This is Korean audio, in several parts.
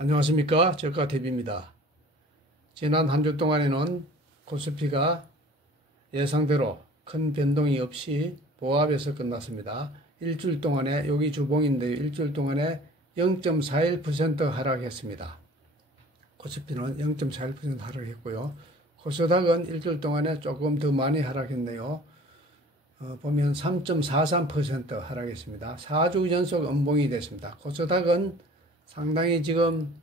안녕하십니까, 저가TV입니다. 지난 한 주 동안에는 코스피가 예상대로 큰 변동이 없이 보합에서 끝났습니다. 일주일 동안에, 여기 주봉인데요, 일주일 동안에 0.41% 하락했습니다. 코스피는 0.41% 하락했고요. 코스닥은 일주일 동안에 조금 더 많이 하락했네요. 보면 3.43% 하락했습니다. 4주 연속 음봉이 됐습니다. 코스닥은 상당히 지금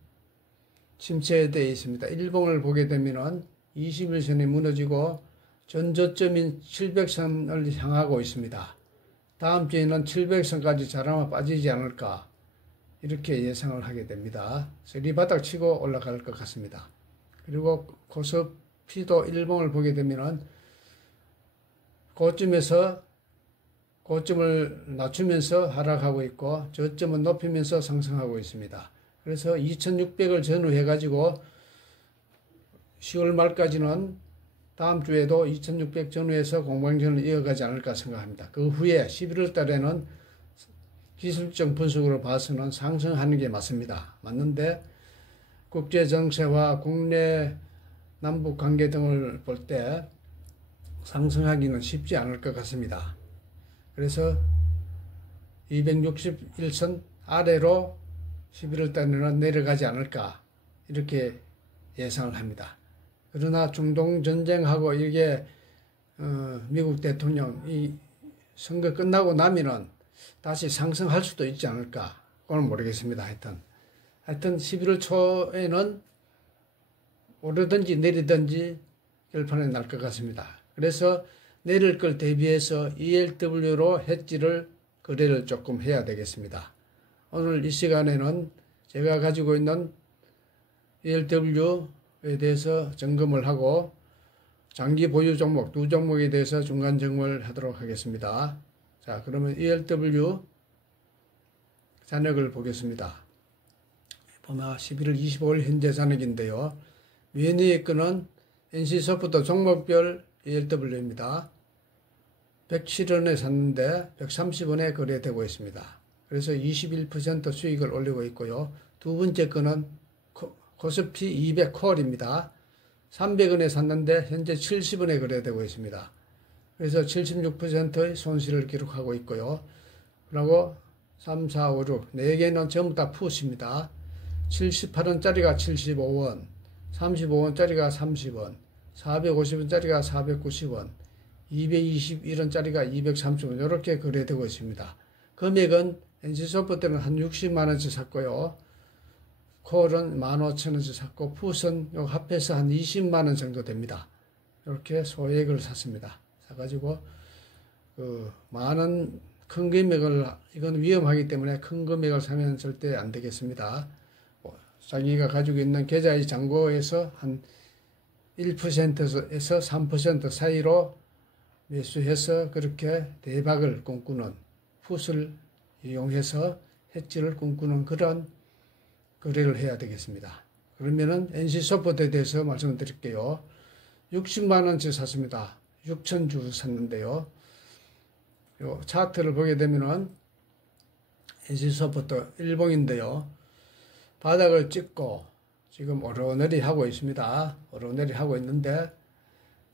침체되어 있습니다. 일봉을 보게 되면은 21선이 무너지고 전저점인 700선을 향하고 있습니다. 다음 주에는 700선까지 자라마 빠지지 않을까 이렇게 예상을 하게 됩니다. 세리바닥 치고 올라갈 것 같습니다. 그리고 코스피도 일봉을 보게 되면은 고점을 낮추면서 하락하고 있고 저점은 높이면서 상승하고 있습니다. 그래서 2600을 전후해 가지고 10월 말까지는 다음 주에도 2600 전후에서 공방전을 이어가지 않을까 생각합니다. 그 후에 11월 달에는 기술적 분석으로 봐서는 상승하는 게 맞습니다. 맞는데 국제 정세와 국내 남북 관계 등을 볼 때 상승하기는 쉽지 않을 것 같습니다. 그래서 261선 아래로 11월 달에는 내려가지 않을까 이렇게 예상을 합니다. 그러나 중동 전쟁하고 이게 미국 대통령이 선거 끝나고 나면은 다시 상승할 수도 있지 않을까 그건 모르겠습니다. 하여튼 11월 초에는 오르든지 내리든지 결판이 날 것 같습니다. 그래서 내릴 걸 대비해서 ELW로 해지를 거래를 조금 해야 되겠습니다. 오늘 이 시간에는 제가 가지고 있는 ELW에 대해서 점검을 하고 장기 보유 종목 두 종목에 대해서 중간 점검을 하도록 하겠습니다. 자, 그러면 ELW 잔액을 보겠습니다. 보면 11월 25일 현재 잔액인데요. 위에 거는 NC소프트 종목별 ELW입니다. 107원에 샀는데 130원에 거래되고 있습니다. 그래서 21% 수익을 올리고 있고요. 두 번째 거는 코스피 200 콜입니다. 300원에 샀는데 현재 70원에 거래되고 있습니다. 그래서 76%의 손실을 기록하고 있고요. 그리고 3, 4, 5, 6 4개는 전부 다 푸시입니다. 78원짜리가 75원, 35원짜리가 30원, 450원짜리가 490원, 221원짜리가 230원 이렇게 거래되고 있습니다. 금액은 NC소프트는 한 60만원씩 샀고요. 콜은 15,000원씩 샀고 풋은 합해서 한 20만원 정도 됩니다. 이렇게 소액을 샀습니다. 사가지고 많은 큰 금액을 이건 위험하기 때문에 큰 금액을 사면 절대 안 되겠습니다. 자기가 가지고 있는 계좌의 잔고에서 한 1%에서 3% 사이로 매수해서 그렇게 대박을 꿈꾸는 풋을 이용해서 해지를 꿈꾸는 그런 거래를 해야 되겠습니다. 그러면은 NC소프트에 대해서 말씀드릴게요. 60만원치 샀습니다. 6,000주 샀는데요. 요 차트를 보게 되면은 NC소프트 일봉인데요. 바닥을 찍고 지금 오르내리 하고 있습니다. 오르내리 하고 있는데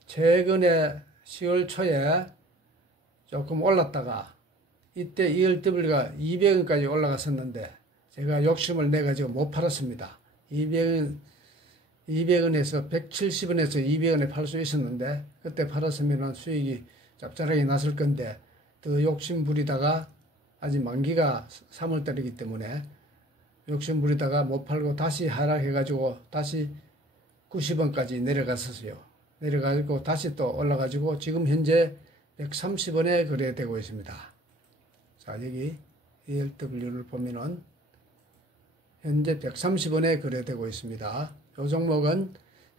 최근에 10월 초에 조금 올랐다가 이때 ELW가 200원까지 올라갔었는데 제가 욕심을 내가지고 못 팔았습니다. 200원에서 170원에서 200원에 팔 수 있었는데 그때 팔았으면 수익이 짭짤하게 났을 건데 더 욕심 부리다가 아직 만기가 3월달이기 때문에 욕심 부리다가 못 팔고 다시 하락해가지고 다시 90원까지 내려갔었어요. 내려가지고 다시 또 올라가지고 지금 현재 130원에 거래되고 있습니다. 자, 여기 ELW를 보면은 현재 130원에 거래되고 있습니다. 이 종목은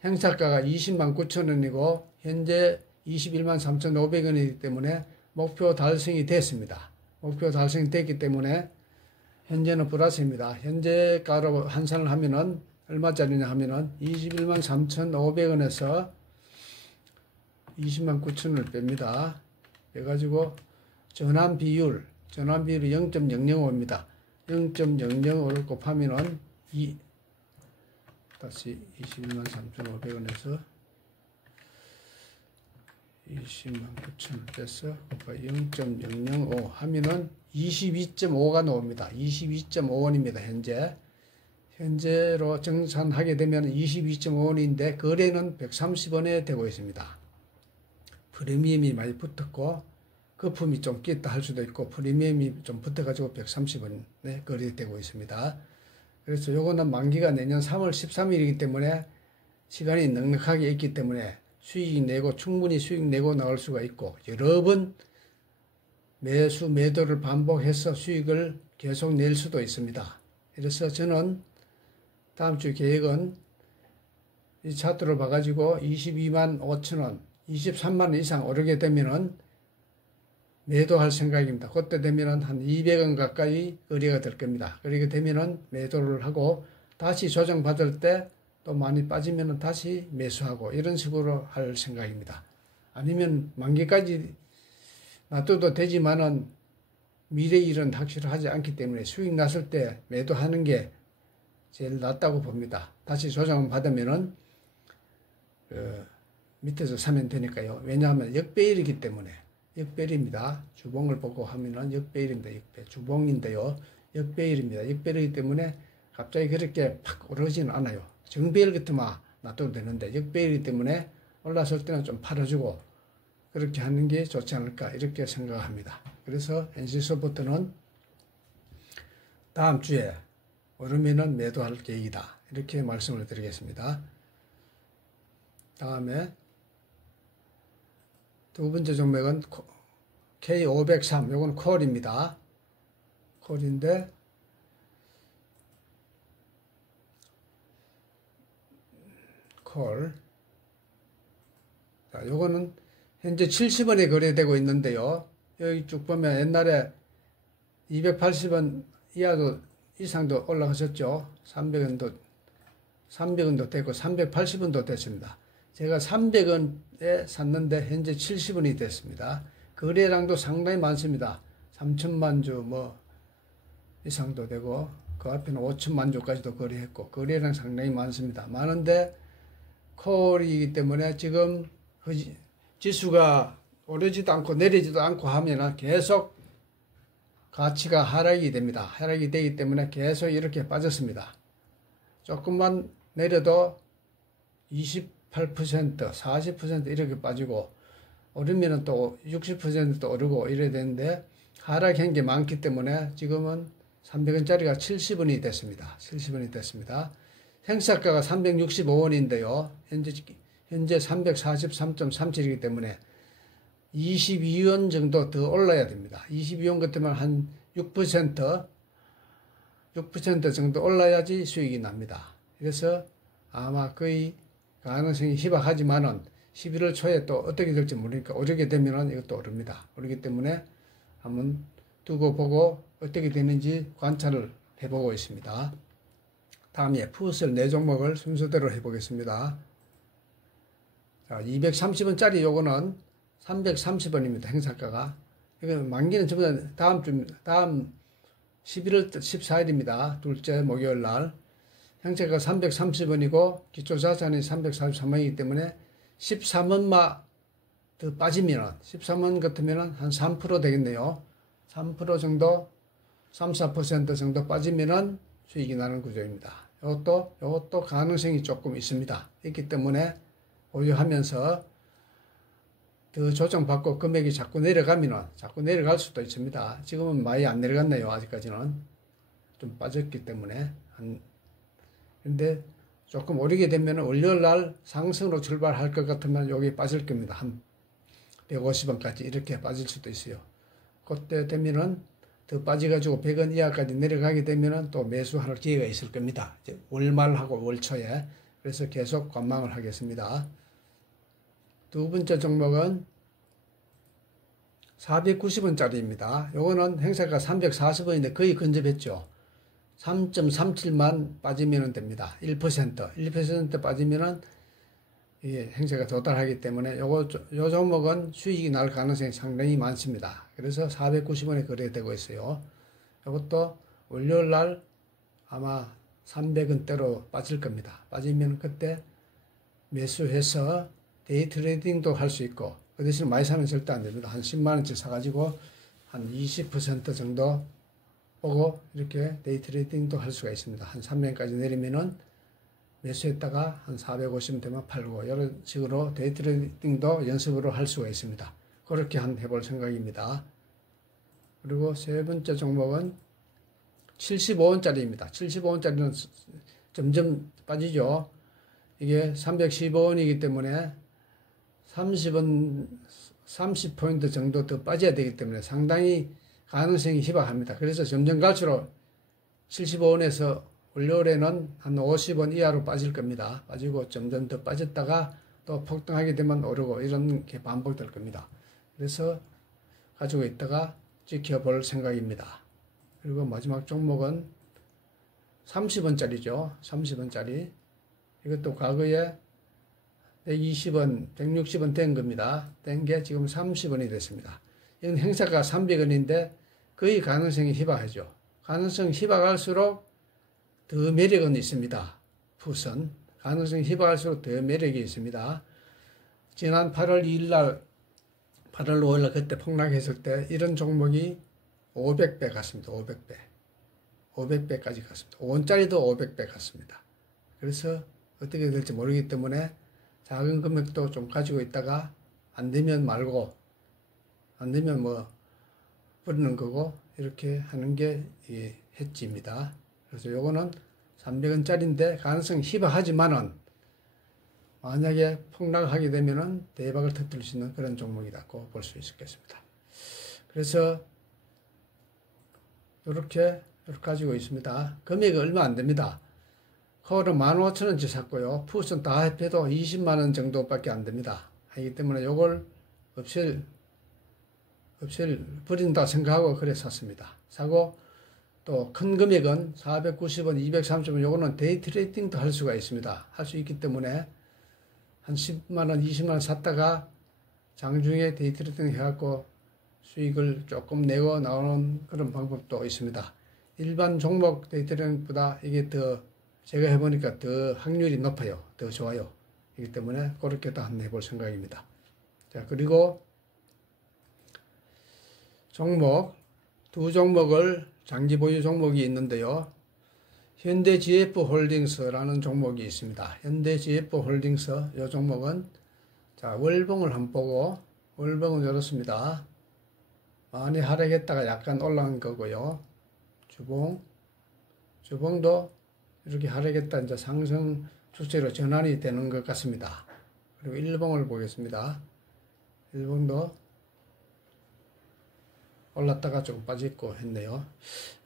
행사가가 20만 9천원이고 현재 21만 3,500원이기 때문에 목표 달성이 됐습니다. 목표 달성이 됐기 때문에 현재는 플러스입니다. 현재가로 환산을 하면은 얼마짜리냐 하면은 21만 3,500원에서 20만 9천원을 뺍니다. 그래가지고 전환 비율이 0.005입니다. 0.005를 곱하면은 다시 21만 3,500원에서 20만 9천을 빼서 0.005 하면은 22.5가 나옵니다. 22.5원입니다. 현재로 정산하게 되면 22.5원인데 거래는 130원에 되고 있습니다. 프리미엄이 많이 붙었고 거품이 좀 꼈다 할 수도 있고 프리미엄이 좀 붙어가지고 130원에 거래되고 있습니다. 그래서 요거는 만기가 내년 3월 13일이기 때문에 시간이 넉넉하게 있기 때문에 수익 내고 충분히 수익 내고 나올 수가 있고 여러 번 매수 매도를 반복해서 수익을 계속 낼 수도 있습니다. 그래서 저는 다음 주 계획은 이 차트를 봐가지고 22만 5천원 23만원 이상 오르게 되면은 매도할 생각입니다. 그때 되면은 한 200원 가까이 거래가 될 겁니다. 그렇게 되면은 매도를 하고 다시 조정받을 때 또 많이 빠지면은 다시 매수하고 이런 식으로 할 생각입니다. 아니면 만기까지 놔둬도 되지만은 미래 일은 확실하지 않기 때문에 수익 났을 때 매도하는 게 제일 낫다고 봅니다. 다시 조정 받으면은 밑에서 사면 되니까요. 왜냐하면 역배일이기 때문에 역배일입니다. 주봉을 보고 하면은 역배일입니다. 역배 주봉인데요. 역배일입니다. 역배일이기 때문에 갑자기 그렇게 팍 오르지는 않아요. 정배일 같으면 놔둬도 되는데 역배일이기 때문에 올랐을 때는 좀 팔아주고 그렇게 하는 게 좋지 않을까 이렇게 생각합니다. 그래서 NC소프트는 다음 주에 오르면은 매도할 계획이다. 이렇게 말씀을 드리겠습니다. 다음에 두 번째 종목은 K503. 요건 콜입니다. 콜인데 콜. 자, 요거는 현재 70원에 거래되고 있는데요. 여기 쭉 보면 옛날에 280원 이상도 올라가셨죠. 300원도 되고 380원도 됐습니다. 제가 300원에 샀는데 현재 70원이 됐습니다. 거래량도 상당히 많습니다. 3천만 주 이상도 되고 그 앞에는 5천만 주까지도 거래했고 거래량 상당히 많습니다. 많은데 콜이기 때문에 지금 지수가 오르지도 않고 내리지도 않고 하면 계속 가치가 하락이 됩니다. 하락이 되기 때문에 계속 이렇게 빠졌습니다. 조금만 내려도 28%, 40% 이렇게 빠지고 오르면 또 60%도 오르고 이래야 되는데 하락한 게 많기 때문에 지금은 300원짜리가 70원이 됐습니다. 70원이 됐습니다. 행사가가 365원인데요. 현재 343.37이기 때문에 22원 정도 더 올라야 됩니다. 22원 같으면 한 6% 정도 올라야지 수익이 납니다. 그래서 아마 거의 가능성이 희박하지만은 11월 초에 또 어떻게 될지 모르니까 오르게 되면은 이것도 오릅니다. 오르기 때문에 한번 두고 보고 어떻게 되는지 관찰을 해보고 있습니다. 다음에 푸셀 4종목을 순서대로 해보겠습니다. 자, 230원짜리 요거는 330원입니다. 행사가가. 이거 만기는 전부 다 다음 11월 14일입니다. 둘째 목요일 날. 행사가 330원이고 기초자산이 343원이기 때문에 13원만 더 빠지면 13원 같으면 한 3% 되겠네요. 3% 정도 3~4% 정도 빠지면은 수익이 나는 구조입니다. 이것도 가능성이 조금 있습니다. 있기 때문에 보유하면서 더 조정받고 금액이 자꾸 내려갈 수도 있습니다. 지금은 많이 안 내려갔네요. 아직까지는 좀 빠졌기 때문에 근데 조금 오르게 되면 월요일 날 상승으로 출발할 것 같으면 여기 빠질 겁니다. 한 150원까지 이렇게 빠질 수도 있어요. 그때 되면은 더 빠져가지고 100원 이하까지 내려가게 되면은 또 매수할 기회가 있을 겁니다. 이제 월말하고 월초에. 그래서 계속 관망을 하겠습니다. 두 번째 종목은 490원짜리입니다. 요거는 행사가 340원인데 거의 근접했죠. 3.37만 빠지면 됩니다. 1% 빠지면은 행사가 도달하기 때문에 요 종목은 수익이 날 가능성이 상당히 많습니다. 그래서 490원에 거래되고 있어요. 이것도 월요일 날 아마 300원대로 빠질 겁니다. 빠지면 그때 매수해서 데이 트레이딩도 할 수 있고, 그 대신 많이 사면 절대 안 됩니다. 한 10만원치 사가지고 한 20% 정도 보고 이렇게 데이 트레이딩도 할 수가 있습니다. 한 300원까지 내리면은 매수했다가 한 450원 되면 팔고, 이런 식으로 데이 트레이딩도 연습으로 할 수가 있습니다. 그렇게 해볼 생각입니다. 그리고 세 번째 종목은 75원짜리입니다. 75원짜리는 점점 빠지죠. 이게 315원이기 때문에 30포인트 정도 더 빠져야 되기 때문에 상당히 가능성이 희박합니다. 그래서 점점 갈수록 75원에서 월요일에는 한 50원 이하로 빠질 겁니다. 빠지고 점점 더 빠졌다가 또 폭등하게 되면 오르고 이런 게 반복될 겁니다. 그래서 가지고 있다가 지켜볼 생각입니다. 그리고 마지막 종목은 30원짜리죠. 30원짜리. 이것도 과거에 120원, 160원 된 겁니다. 된 게 지금 30원이 됐습니다. 이건 행사가 300원인데 거의 가능성이 희박하죠. 가능성이 희박할수록 더 매력은 있습니다. 풋은. 가능성이 희박할수록 더 매력이 있습니다. 지난 8월 2일 날, 8월 5일 날 그때 폭락했을 때 이런 종목이 500배 갔습니다. 500배. 500배까지 갔습니다. 5원짜리도 500배 갔습니다. 그래서 어떻게 될지 모르기 때문에 작은 금액도 좀 가지고 있다가 안 되면 말고, 안 되면 뭐 버리는 거고, 이렇게 하는 게 이 해지입니다. 그래서 요거는 300원짜리인데 가능성이 희박하지만은 만약에 폭락하게 되면은 대박을 터뜨릴 수 있는 그런 종목이라고 볼 수 있겠습니다. 그래서 이렇게 가지고 있습니다. 금액이 얼마 안 됩니다. 콜은 15,000원치 샀고요. 풋은 다 합해도 20만원 정도밖에 안 됩니다. 하기 때문에 요걸 버린다 생각하고 그래 샀습니다. 사고 또 큰 금액은 490원, 230원 요거는 데이 트레이딩도 할 수가 있습니다. 할 수 있기 때문에 한 10만원, 20만원 샀다가 장중에 데이 트레이딩 해갖고 수익을 조금 내고 나오는 그런 방법도 있습니다. 일반 종목 데이 트레이딩보다 이게 더 제가 해보니까 더 확률이 높아요. 더 좋아요. 그렇기 때문에 그렇게도 한번 해볼 생각입니다. 자, 그리고 종목, 두 종목을 장기 보유 종목이 있는데요. 현대GF홀딩스라는 종목이 있습니다. 현대GF홀딩스, 이 종목은 자, 월봉을 한번 보고, 월봉은 이렇습니다. 많이 하락했다가 약간 올라간 거고요. 주봉도 이렇게 하락했다 이제 상승 추세로 전환이 되는 것 같습니다. 그리고 일봉을 보겠습니다. 일봉도 올랐다가 좀 빠졌고 했네요.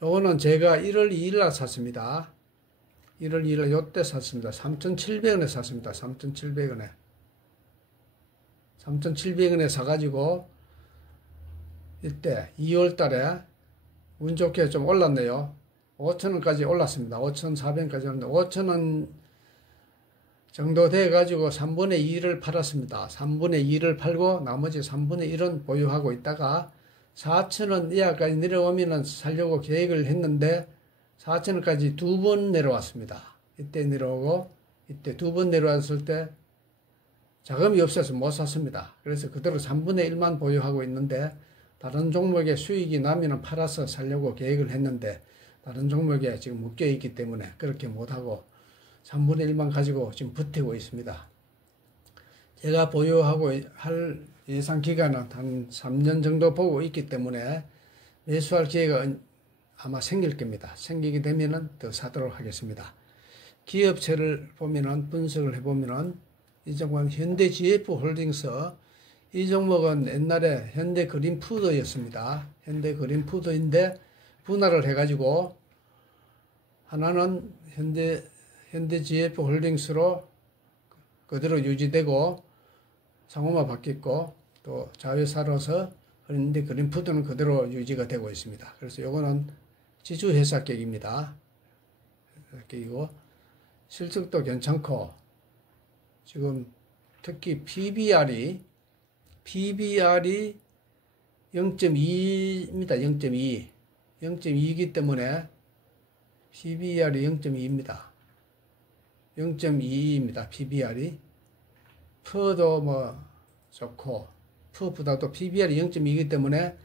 요거는 제가 1월 2일 날 샀습니다. 1월 2일 날 요때 샀습니다. 3,700원에 샀습니다. 3,700원에. 3,700원에 사가지고 이때 2월 달에 운 좋게 좀 올랐네요. 5,000원까지 올랐습니다. 5,400원까지 올랐는데 5,000원 정도 돼가지고 3분의 2를 팔았습니다. 3분의 2를 팔고 나머지 3분의 1은 보유하고 있다가 4,000원 이하까지 내려오면 살려고 계획을 했는데 4,000원까지 두 번 내려왔습니다. 이때 내려오고 이때 두 번 내려왔을 때 자금이 없어서 못 샀습니다. 그래서 그대로 3분의 1만 보유하고 있는데 다른 종목에 수익이 나면 팔아서 살려고 계획을 했는데 다른 종목에 지금 묶여 있기 때문에 그렇게 못하고 3분의 1만 가지고 지금 버티고 있습니다. 제가 보유하고 할 예상 기간은 한 3년 정도 보고 있기 때문에 매수할 기회가 아마 생길 겁니다. 생기게 되면은 더 사도록 하겠습니다. 기업체를 보면은 분석을 해보면은 이 종목은 현대GF홀딩스, 이 종목은 옛날에 현대그린푸드였습니다. 현대그린푸드인데 분할을 해가지고 하나는 현대GF홀딩스로 그대로 유지되고 상호만 바뀌었고 또 자회사로서 현대그린푸드는 그대로 유지가 되고 있습니다. 그래서 요거는 지주회사격입니다. 격이고 실적도 괜찮고 지금 특히 PBR이 0.2입니다. 0.2이기 때문에 PBR이 0.2입니다. 0.22입니다. PBR이. 퍼도 뭐 좋고, 퍼보다도 PBR이 0.2이기 때문에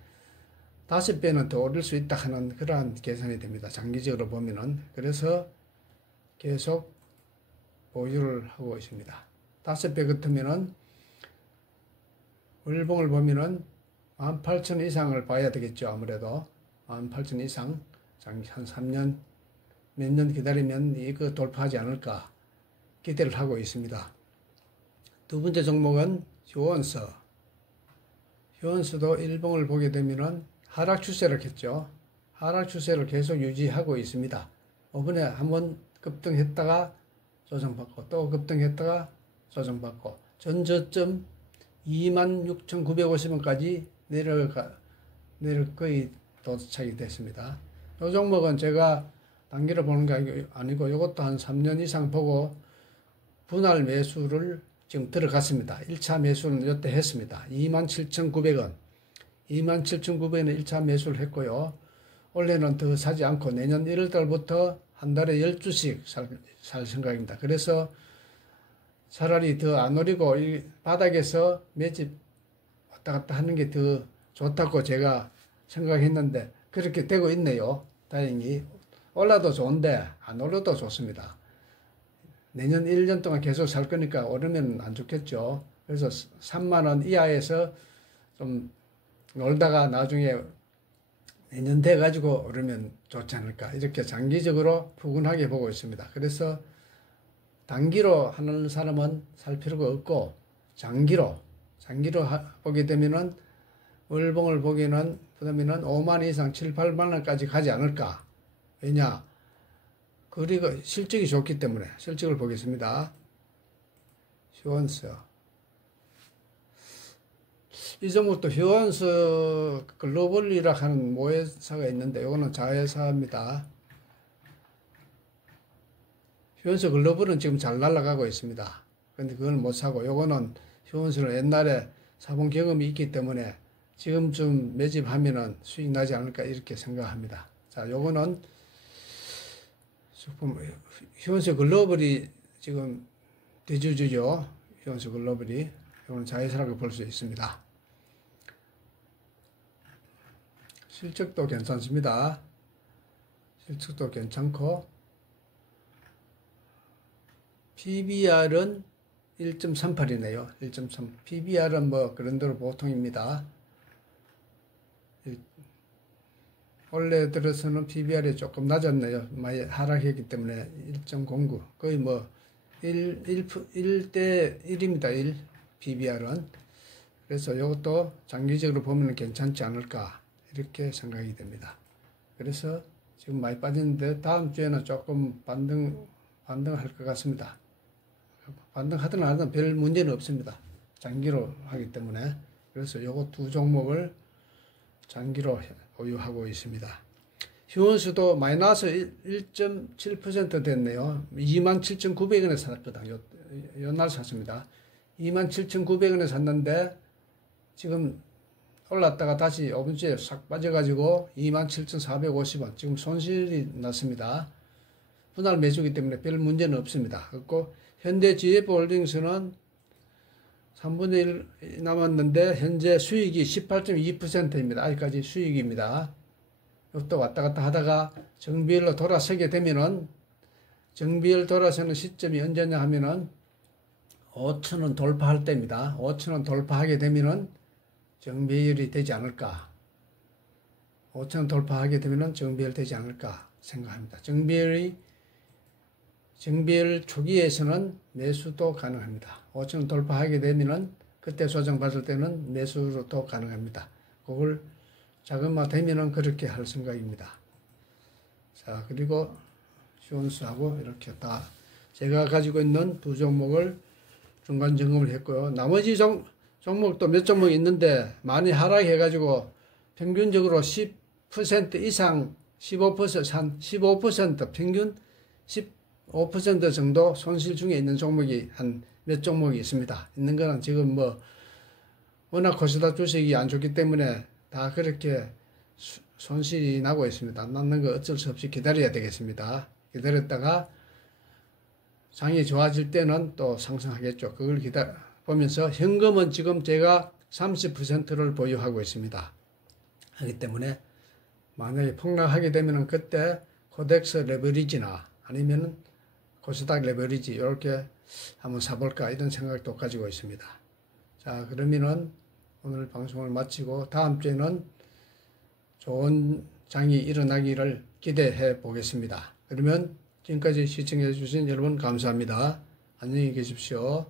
5배는 더 오를 수 있다 하는 그러한 계산이 됩니다. 장기적으로 보면은. 그래서 계속 보유를 하고 있습니다. 5배 같으면은 월봉을 보면은 18,000 이상을 봐야 되겠죠. 아무래도 18,000 이상 한 3년 몇 년 기다리면 이거 돌파하지 않을까 기대를 하고 있습니다. 두 번째 종목은 휴원스. 휴원스도 일봉을 보게 되면은 하락 추세를 했죠. 하락 추세를 계속 유지하고 있습니다. 이번에 한번 급등했다가 조정받고 또 급등했다가 조정받고 전 저점 26,950원까지 거의 도착이 됐습니다. 이 종목은 제가 단기로 보는 게 아니고 이것도 한 3년 이상 보고 분할 매수를 지금 들어갔습니다. 1차 매수는 이때 했습니다. 27,900원. 27,900원에 1차 매수를 했고요. 원래는 더 사지 않고 내년 1월달부터 한 달에 12주씩 살 생각입니다. 그래서 차라리 더 안 오르고 이 바닥에서 매집 왔다 갔다 하는 게 더 좋다고 제가 생각했는데 그렇게 되고 있네요. 다행히. 올라도 좋은데 안 올라도 좋습니다. 내년 1년 동안 계속 살 거니까 오르면 안 좋겠죠. 그래서 3만원 이하에서 좀 놀다가 나중에 내년 돼가지고 오르면 좋지 않을까. 이렇게 장기적으로 푸근하게 보고 있습니다. 그래서 단기로 하는 사람은 살 필요가 없고 장기로 보게 되면은 월봉을 보기에는 그러면은 5만 이상 7, 8만 원까지 가지 않을까. 왜냐? 그리고 실적이 좋기 때문에 실적을 보겠습니다. 휴원스. 이 종목도 휴원스 글로벌이라 하는 모회사가 있는데 이거는 자회사입니다. 휴원스 글로벌은 지금 잘 날아가고 있습니다. 근데 그걸 못 사고 요거는 휴원스는 옛날에 사본 경험이 있기 때문에 지금쯤 매집하면은 수익 나지 않을까 이렇게 생각합니다. 자, 요거는 휴원스 글로벌이 지금 대주주죠. 휴원스 글로벌이. 이거는 자회사라고 볼 수 있습니다. 실적도 괜찮습니다. 실적도 괜찮고 PBR은 1.38이네요. 1.3. PBR은 뭐 그런 대로 보통입니다. 원래 들어서는 PBR이 조금 낮았네요. 많이 하락했기 때문에 1.09. 거의 뭐 1대 1입니다. 1. PBR은. 그래서 이것도 장기적으로 보면 괜찮지 않을까. 이렇게 생각이 됩니다. 그래서 지금 많이 빠졌는데 다음 주에는 조금 반등할 것 같습니다. 반등하든 안 하든 별 문제는 없습니다. 장기로 하기 때문에. 그래서 요거 두 종목을 장기로 보유하고 있습니다. 휴원스도 마이너스 1.7% 됐네요. 27,900원에 샀거든요. 요날 샀습니다. 27,900원에 샀는데 지금 올랐다가 다시 5분주에 싹 빠져가지고 27,450원. 지금 손실이 났습니다. 분할 매수기 때문에 별 문제는 없습니다. 그리고 현대 GF홀딩스는 3분의 1 남았는데 현재 수익이 18.2%입니다. 아직까지 수익입니다. 또 왔다 갔다 하다가 정비율로 돌아서게 되면은 정비율 돌아서는 시점이 언제냐 하면은 5,000원 돌파할 때입니다. 5,000원 돌파하게 되면은 정비율이 되지 않을까. 5,000원 돌파하게 되면은 정비율 되지 않을까 생각합니다. 정비율 초기에서는 매수도 가능합니다. 5,000원 돌파하게 되면은 그때 조정받을 때는 매수도 가능합니다. 그걸 자금화되면은 그렇게 할 생각입니다. 자, 그리고 휴원스하고 이렇게 다 제가 가지고 있는 두 종목을 중간 점검을 했고요. 나머지 종목도 몇 종목 있는데 많이 하락해가지고 평균적으로 10% 이상 15% 평균 15% 정도 손실 중에 있는 종목이 한 몇 종목이 있습니다. 있는 거는 지금 뭐 워낙 코스닥 주식이 안 좋기 때문에 다 그렇게 손실이 나고 있습니다. 안 났는 거 어쩔 수 없이 기다려야 되겠습니다. 기다렸다가 장이 좋아질 때는 또 상승하겠죠. 그걸 보면서 현금은 지금 제가 30%를 보유하고 있습니다. 하기 때문에 만약에 폭락하게 되면 그때 코덱스 레버리지나 아니면 코스닥 레버리지 이렇게 한번 사볼까 이런 생각도 가지고 있습니다. 자, 그러면은 오늘 방송을 마치고 다음 주에는 좋은 장이 일어나기를 기대해 보겠습니다. 그러면 지금까지 시청해 주신 여러분 감사합니다. 안녕히 계십시오.